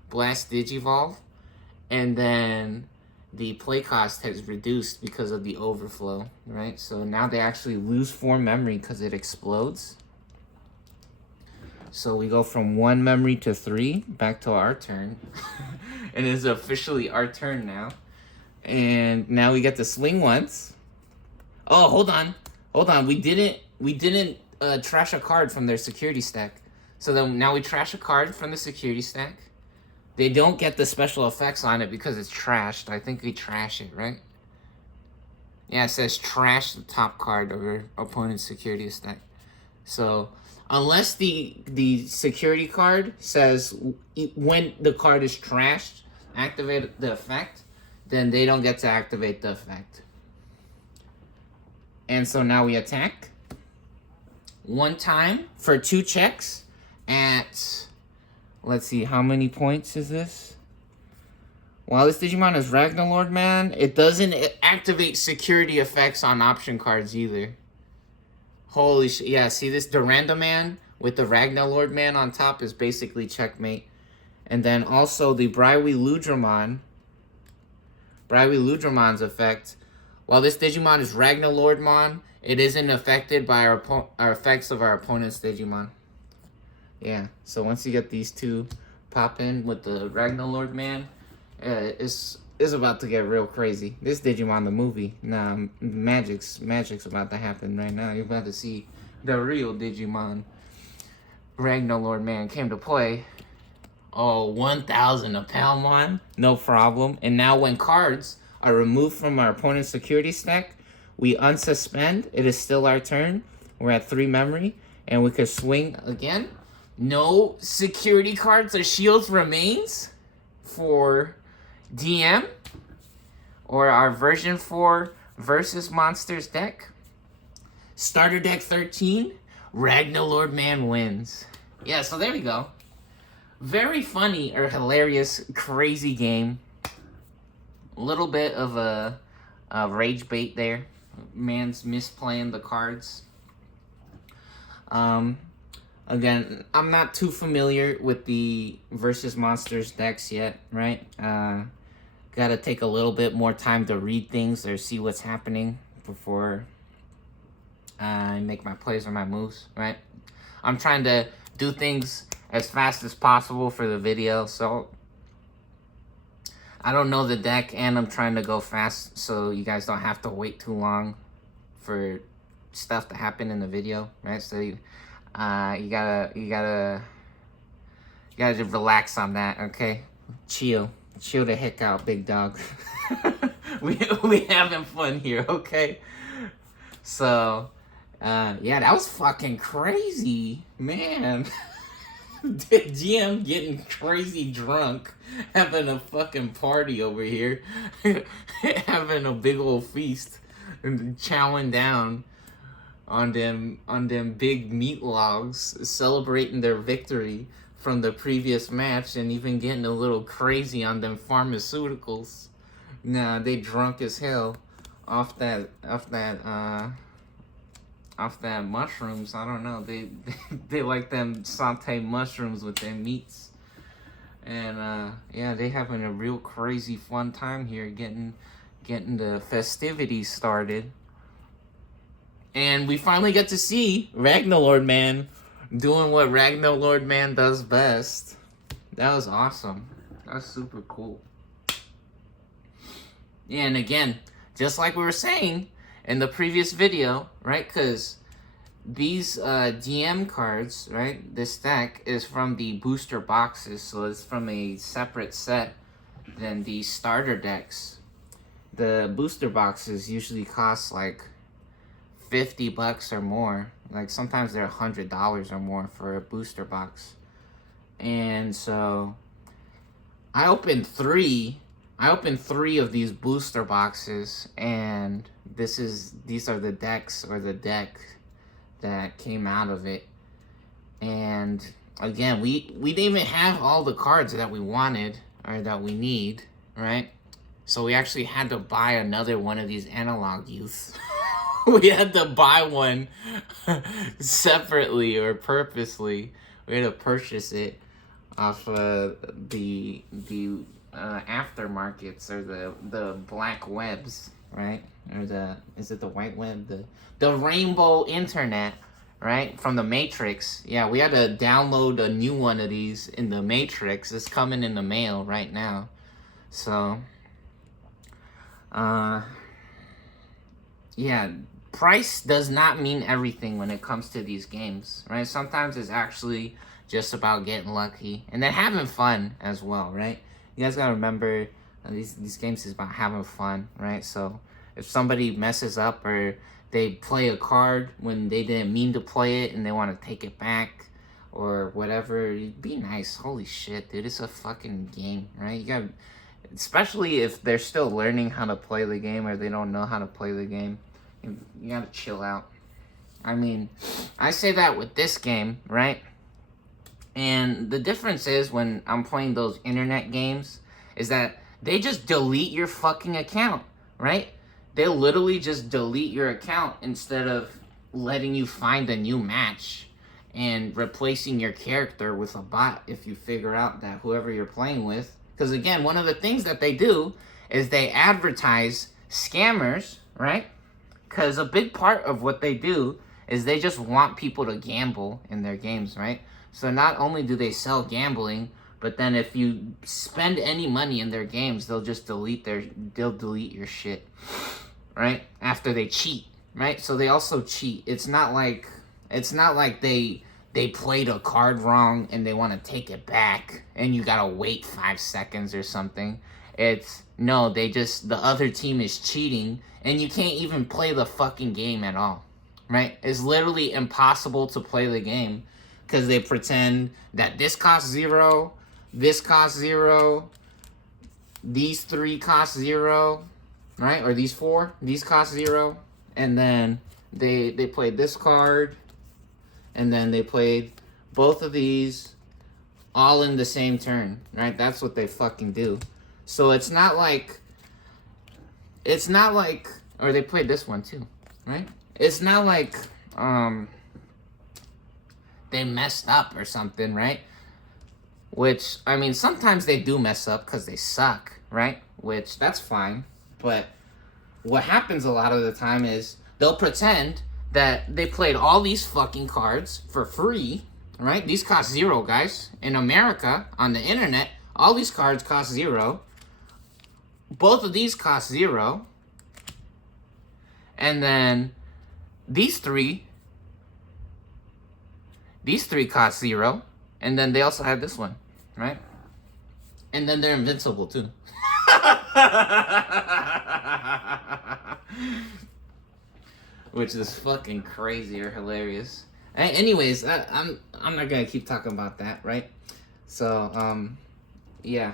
Blast digivolve, and then the play cost has reduced because of the overflow, right? So now they actually lose 4 memory because it explodes. So we go from 1 memory to 3, back to our turn. And it's officially our turn now. And now we get to swing once. Oh, hold on. We didn't trash a card from their security stack. So then now we trash a card from the security stack. They don't get the special effects on it because it's trashed. I think we trash it, right? Yeah, it says trash the top card of your opponent's security stack. So unless the security card says when the card is trashed, activate the effect, then they don't get to activate the effect. And so now we attack 1 time for 2 checks at, let's see, how many points is this? While this Digimon is ragnalordmon, it doesn't activate security effects on option cards either. Holy shit. Yeah, see this Durandaman with the ragnalordmon on top is basically checkmate. And then also the Brawi-Ludramon's effect. While this Digimon is ragnalordmon, it isn't affected by our effects of our opponent's Digimon. Yeah, so once you get these two pop in with the ragnalordmon, it's about to get real crazy. This Digimon the movie, nah, magic's about to happen right now. You're about to see the real Digimon. ragnalordmon came to play. Oh, 1,000 a Palmon, no problem. And now when cards are removed from our opponent's security stack, we unsuspend. It is still our turn. We're at 3 memory, and we could swing again. No security cards or shields remains for DM or our version 4 versus monsters deck. Starter deck 13, ragnalordmon wins. Yeah, so there we go. Very funny or hilarious, crazy game. A little bit of a rage bait there. Man's misplaying the cards. Again, I'm not too familiar with the versus monsters decks yet, right? Gotta take a little bit more time to read things or see what's happening before I make my plays or my moves, right? I'm trying to do things as fast as possible for the video, so I don't know the deck, and I'm trying to go fast so you guys don't have to wait too long for stuff to happen in the video, right? So you gotta just relax on that, okay? Chill the heck out, big dog. we having fun here, okay? So yeah, that was fucking crazy, man. The GM getting crazy drunk, having a fucking party over here, having a big old feast, and chowing down on them big meat logs, celebrating their victory from the previous match, and even getting a little crazy on them pharmaceuticals. Nah, they drunk as hell off that mushrooms. I don't know. They like them sauteed mushrooms with their meats. And yeah, they having a real crazy fun time here, getting the festivities started. And we finally get to see ragnalordmon doing what ragnalordmon does best. That was awesome. That's super cool. Yeah, and again, just like we were saying in the previous video, right? Because these DM cards, right? This deck is from the booster boxes, so it's from a separate set than the starter decks. The booster boxes usually cost like $50 or more. Like sometimes they're $100 or more for a booster box. And so I opened three of these booster boxes, and these are the decks, or the deck that came out of it. And again, we didn't even have all the cards that we wanted or that we need, right? So we actually had to buy another one of these analog youths. We had to buy one separately or purposely. We had to purchase it off the aftermarkets, or the black webs, right? Or is it the white web? The rainbow internet, right? From the Matrix. Yeah, we had to download a new one of these in the Matrix. It's coming in the mail right now. So, yeah, price does not mean everything when it comes to these games, right? Sometimes it's actually just about getting lucky and then having fun as well, right? You guys gotta remember, these games is about having fun, right? So if somebody messes up, or they play a card when they didn't mean to play it and they want to take it back or whatever, be nice. Holy shit, dude, it's a fucking game, right? You gotta, especially if they're still learning how to play the game, or they don't know how to play the game, you gotta chill out. I mean, I say that with this game, right? And the difference is, when I'm playing those internet games, is that they just delete your fucking account, right? They'll literally just delete your account instead of letting you find a new match and replacing your character with a bot if you figure out that whoever you're playing with. Because again, one of the things that they do is they advertise scammers, right? Because a big part of what they do is they just want people to gamble in their games, right? So not only do they sell gambling, but then if you spend any money in their games, they'll just delete your shit, right? After they cheat, right? So they also cheat. It's not like they played a card wrong and they want to take it back and you gotta wait 5 seconds or something. It's no, the other team is cheating and you can't even play the fucking game at all, right? It's literally impossible to play the game because they pretend that this costs 0, this costs 0, these 3 cost 0, right? Or these 4, these cost 0, and then they played this card, and then they played both of these all in the same turn, right? That's what they fucking do. So it's not like, or they played this one too, right? It's not like, they messed up or something, right? Which, I mean, sometimes they do mess up because they suck, right? Which, that's fine. But what happens a lot of the time is they'll pretend that they played all these fucking cards for free, right? These cost 0, guys. In America, on the internet, all these cards cost 0. Both of these cost 0. And then these three cost 0. And then they also have this one, right? And then they're invincible too. Which is fucking crazy or hilarious. Anyways, I'm not gonna keep talking about that, right? So, yeah.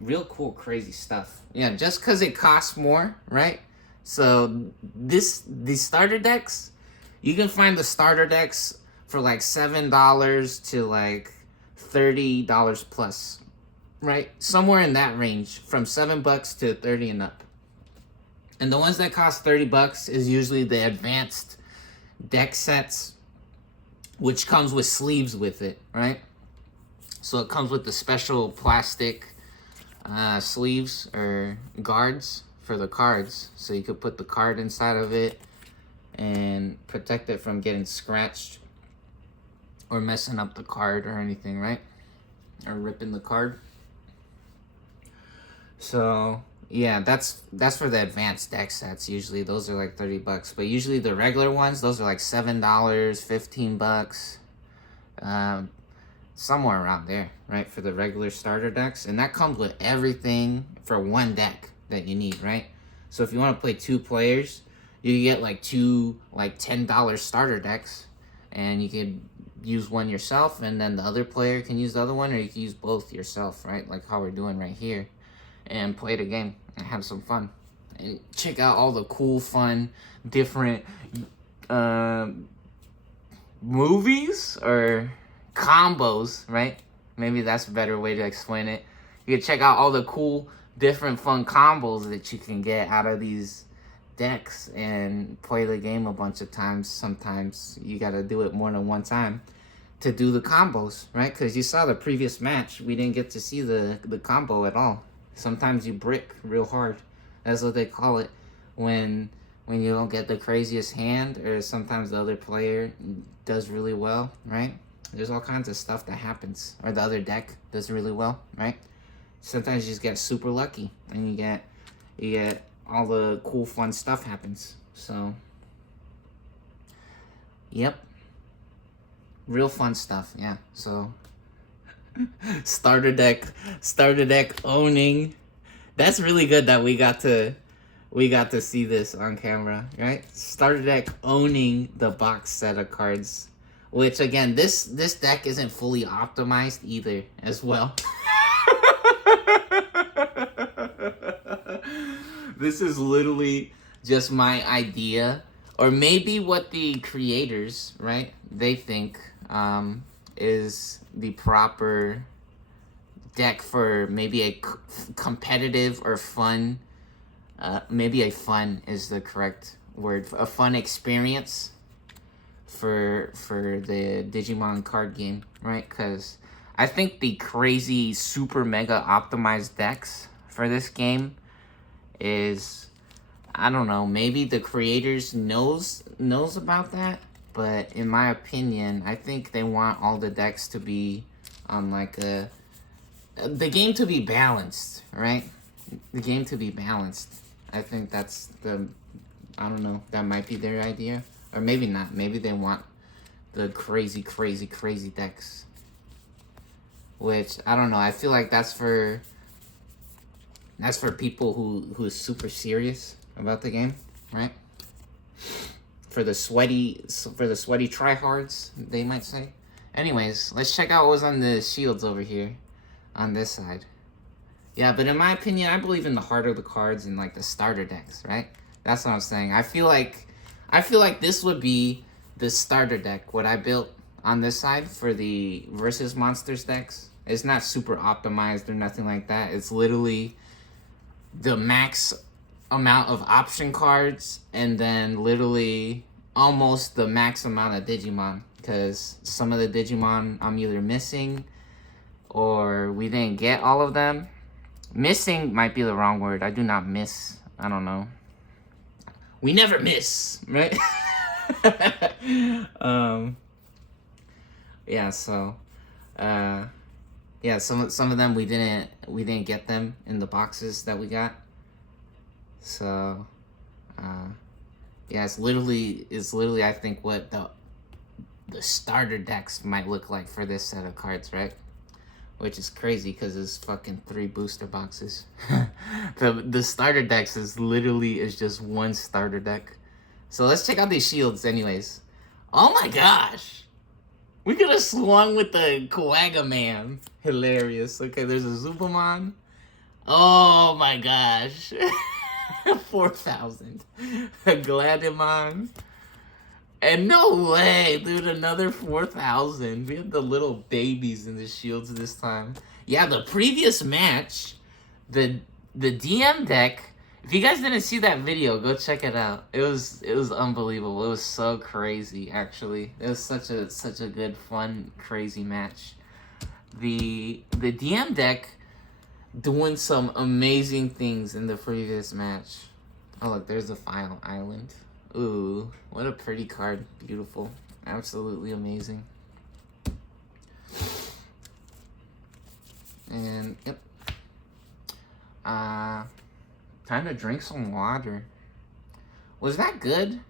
Real cool, crazy stuff. Yeah, just because it costs more, right? So the starter decks, you can find the starter decks for like $7 to like $30 plus, right? Somewhere in that range, from $7 to 30 and up. And the ones that cost $30 is usually the advanced deck sets, which comes with sleeves with it, right? So it comes with the special plastic sleeves or guards for the cards, so you could put the card inside of it and protect it from getting scratched or messing up the card or anything, right? Or ripping the card. So yeah, that's for the advanced deck sets. Usually those are like $30, but usually the regular ones, those are like $7, $15. somewhere around there, right, for the regular starter decks. And that comes with everything for one deck that you need, right? So if you want to play 2 players, you get like 2 like $10 starter decks, and you can use one yourself, and then the other player can use the other one, or you can use both yourself, right? Like how we're doing right here, and play the game and have some fun. And check out all the cool, fun, different movies or combos, right? Maybe that's a better way to explain it. You can check out all the cool, different, fun combos that you can get out of these decks and play the game a bunch of times. Sometimes you gotta do it more than one time to do the combos, right? Because you saw the previous match, we didn't get to see the combo at all. Sometimes you brick real hard. That's what they call it when you don't get the craziest hand, or sometimes the other player does really well, right? There's all kinds of stuff that happens, or the other deck does really well, right? Sometimes you just get super lucky, and you get all the cool, fun stuff happens. So, yep, real fun stuff, yeah. So, starter deck owning. That's really good that we got to see this on camera, right? Starter deck owning the box set of cards, which again, this deck isn't fully optimized either as well. This is literally just my idea, or maybe what the creators, right, they think is the proper deck for maybe a competitive or fun, maybe a fun is the correct word, a fun experience for the Digimon card game, right? Because I think the crazy super mega optimized decks for this game is, I don't know, maybe the creators knows about that, but in my opinion, I think they want all the decks to be on like the game to be balanced, right? The game to be balanced. I think that's I don't know, that might be their idea. Or maybe not. Maybe they want the crazy decks. Which, I don't know, I feel like that's for people who is super serious about the game, right? For the sweaty tryhards, they might say. Anyways, let's check out what was on the shields over here on this side. Yeah, but in my opinion, I believe in the heart of the cards and like the starter decks, right? That's what I'm saying. I feel like this would be the starter deck, what I built on this side for the versus monsters decks. It's not super optimized or nothing like that. It's literally the max amount of option cards, and then literally almost the max amount of Digimon, because some of the Digimon I'm either missing or we didn't get all of them. Missing might be the wrong word. I do not miss. I don't know. We never miss, right? Yeah, so yeah, some of them we didn't get them in the boxes that we got. So yeah, it's literally I think what the starter decks might look like for this set of cards, right? Which is crazy because it's fucking 3 booster boxes. The starter decks is just one starter deck. So let's check out these shields anyways. Oh my gosh! We could have swung with the Quagga Man. Hilarious. Okay, there's a Zubamon. Oh my gosh. 4,000. A Gladimon. And no way, dude, another 4,000. We have the little babies in the shields this time. Yeah, the previous match, the DM deck, if you guys didn't see that video, go check it out. It was unbelievable. It was so crazy, actually. It was such a good, fun, crazy match. The DM deck doing some amazing things in the previous match. Oh, look, there's a File Island. Ooh, what a pretty card. Beautiful. Absolutely amazing. And, yep. Time to drink some water. Was that good?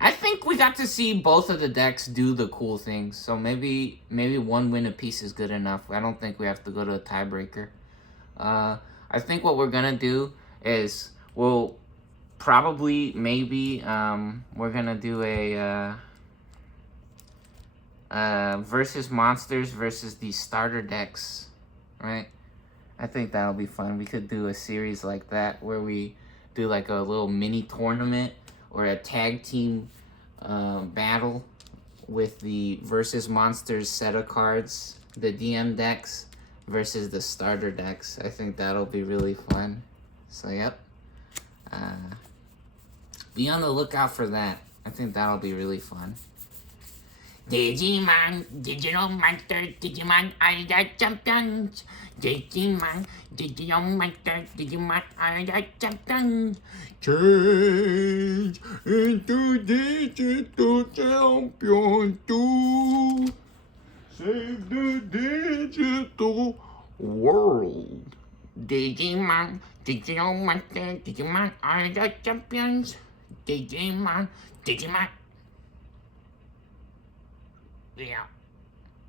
I think we got to see both of the decks do the cool things. So maybe one win apiece is good enough. I don't think we have to go to a tiebreaker. I think what we're gonna do is we'll probably we're gonna do a versus monsters versus the starter decks, right? I think that'll be fun. We could do a series like that where we do like a little mini tournament or a tag team battle with the versus monsters set of cards, the DM decks versus the starter decks. I think that'll be really fun. So yep, be on the lookout for that. I think that'll be really fun. Digimon, digital monster, Digimon are the champions. Digimon, digital monster, Digimon are the champions. Change into digital champion to save the digital world. Digimon, digital monster, Digimon are the champions. Digimon. Yeah.